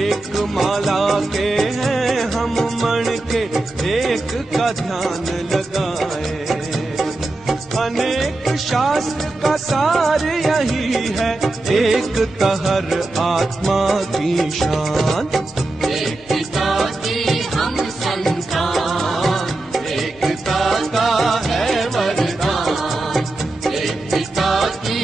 एक माला के हैं हम मण के, एक का ध्यान लगाए। अनेक शास्त्र का सार यही है, एक हर आत्मा की शान। एकता की हम संतान, एकता का है वरदान। एकता की